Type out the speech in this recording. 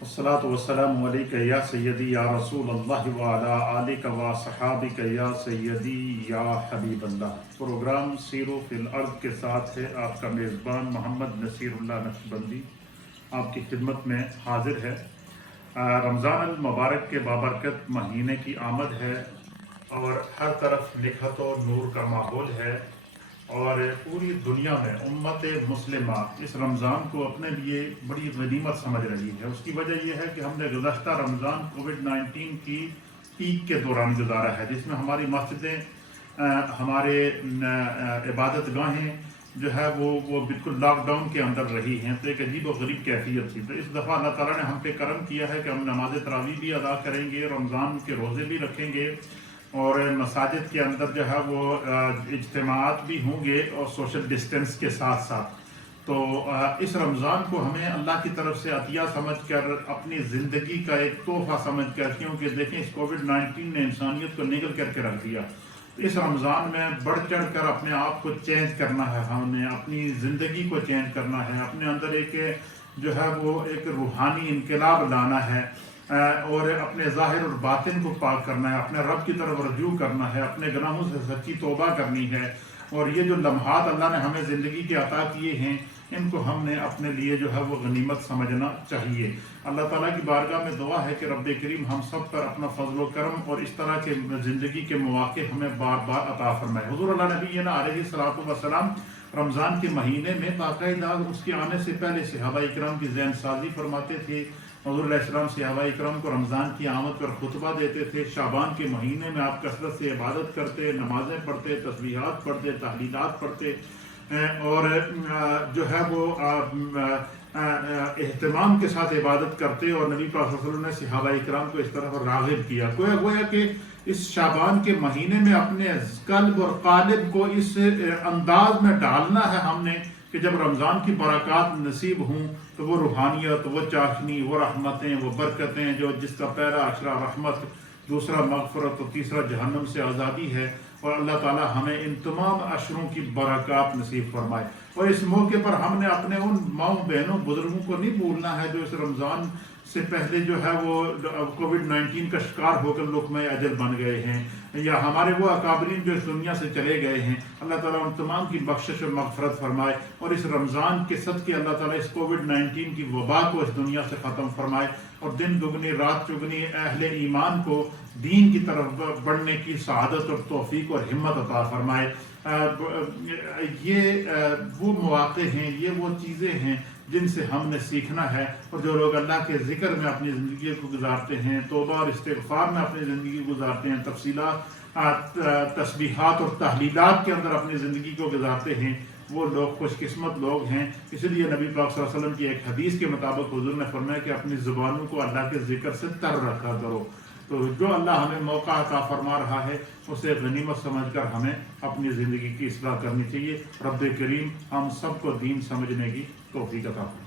والصلاة والسلام علیک یا سیدی یا رسول اللہ وعلی آلک و صحابک یا سیدی یا حبیب اللہ۔ پروگرام سیرو فی الارض کے ساتھ ہے آپ کا میزبان محمد نصیر اللہ نقشبندی آپ کی خدمت میں حاضر ہے۔ رمضان المبارک کے بابرکت مہینے کی آمد ہے اور ہر طرف نکھت و نور کا ماحول ہے، اور پوری دنیا میں امت مسلمہ اس رمضان کو اپنے لیے بڑی غنیمت سمجھ رہی ہے۔ اس کی وجہ یہ ہے کہ ہم نے گزشتہ رمضان کووڈ-19 کی پیک کے دوران گزارا ہے، جس میں ہماری مسجدیں، ہمارے عبادت گاہیں جو ہے وہ بالکل لاک ڈاؤن کے اندر رہی ہیں، تو ایک عجیب و غریب کیفیت تھی۔ تو اس دفعہ اللہ تعالیٰ نے ہم پہ کرم کیا ہے کہ ہم نماز تراویح بھی ادا کریں گے، رمضان کے روزے بھی رکھیں گے، اور مساجد کے اندر جو ہے وہ اجتماعات بھی ہوں گے اور سوشل ڈسٹینس کے ساتھ ساتھ۔ تو اس رمضان کو ہمیں اللہ کی طرف سے عطیہ سمجھ کر، اپنی زندگی کا ایک تحفہ سمجھ کر، کیونکہ دیکھیں اس کووڈ-19 نے انسانیت کو نگل کر کے رکھ دیا، اس رمضان میں بڑھ چڑھ کر اپنے آپ کو چینج کرنا ہے، ہمیں اپنی زندگی کو چینج کرنا ہے، اپنے اندر ایک جو ہے وہ ایک روحانی انقلاب لانا ہے، اور اپنے ظاہر اور باطن کو پاک کرنا ہے، اپنے رب کی طرف رجوع کرنا ہے، اپنے گناہوں سے سچی توبہ کرنی ہے۔ اور یہ جو لمحات اللہ نے ہمیں زندگی کے عطا کیے ہیں، ان کو ہم نے اپنے لیے جو ہے وہ غنیمت سمجھنا چاہیے۔ اللہ تعالیٰ کی بارگاہ میں دعا ہے کہ رب کریم ہم سب پر اپنا فضل و کرم اور اس طرح کے زندگی کے مواقع ہمیں بار بار عطا فرمائے۔ حضور اللہ نبینا علیہ الصلوۃ والسلام رمضان کے مہینے میں باقاعدہ اس کے آنے سے پہلے صحابہ اکرام کی ذہن سازی فرماتے تھے۔ حضور علیہ السلام صحابہ اکرام کو رمضان کی آمد پر خطبہ دیتے تھے۔ شعبان کے مہینے میں آپ کثرت سے عبادت کرتے، نمازیں پڑھتے، تسبیحات پڑھتے، تحلیلات پڑھتے، اور جو ہے وہ اہتمام کے ساتھ عبادت کرتے، اور نبی پاک صلی اللہ علیہ وسلم نے صحابہ اکرام کو اس طرح راغب کیا۔ گویا کہ اس شعبان کے مہینے میں اپنے قلب اور قالب کو اس انداز میں ڈالنا ہے ہم نے کہ جب رمضان کی برکات نصیب ہوں تو وہ روحانیت، وہ چاشنی، وہ رحمتیں، وہ برکتیں، جو جس کا پہلا اشرا رحمت، دوسرا مغفرت اور تیسرا جہنم سے آزادی ہے، اور اللہ تعالیٰ ہمیں ان تمام اشروں کی برکات نصیب فرمائے۔ اور اس موقع پر ہم نے اپنے ان ماؤں بہنوں بزرگوں کو نہیں بھولنا ہے جو اس رمضان سے پہلے جو ہے وہ کووڈ-19 کا شکار ہو کر لقمہ اجل بن گئے ہیں، یا ہمارے وہ اکابرین جو اس دنیا سے چلے گئے ہیں۔ اللہ تعالیٰ ان تمام کی بخشش اور مغفرت فرمائے، اور اس رمضان کے صدقے اللہ تعالیٰ اس کووڈ-19 کی وبا کو اس دنیا سے ختم فرمائے، اور دن دگنی رات چگنی اہل ایمان کو دین کی طرف بڑھنے کی سعادت اور توفیق اور ہمت عطا فرمائے۔ یہ وہ مواقع ہیں، یہ وہ چیزیں ہیں جن سے ہم نے سیکھنا ہے، اور جو لوگ اللہ کے ذکر میں اپنی زندگی کو گزارتے ہیں، توبہ اور استغفار میں اپنی زندگی کو گزارتے ہیں، تسبیحات اور تحلیلات کے اندر اپنی زندگی کو گزارتے ہیں، وہ لوگ خوش قسمت لوگ ہیں۔ اس لیے نبی پاک صلی اللہ علیہ وسلم کی ایک حدیث کے مطابق حضور نے فرمایا کہ اپنی زبانوں کو اللہ کے ذکر سے تر رکھا کرو۔ تو جو اللہ ہمیں موقع عطا فرما رہا ہے اسے غنیمت سمجھ کر ہمیں اپنی زندگی کی اصلاح کرنی چاہیے۔ رب کریم ہم سب کو دین سمجھنے کی توفیق عطا فرمائے۔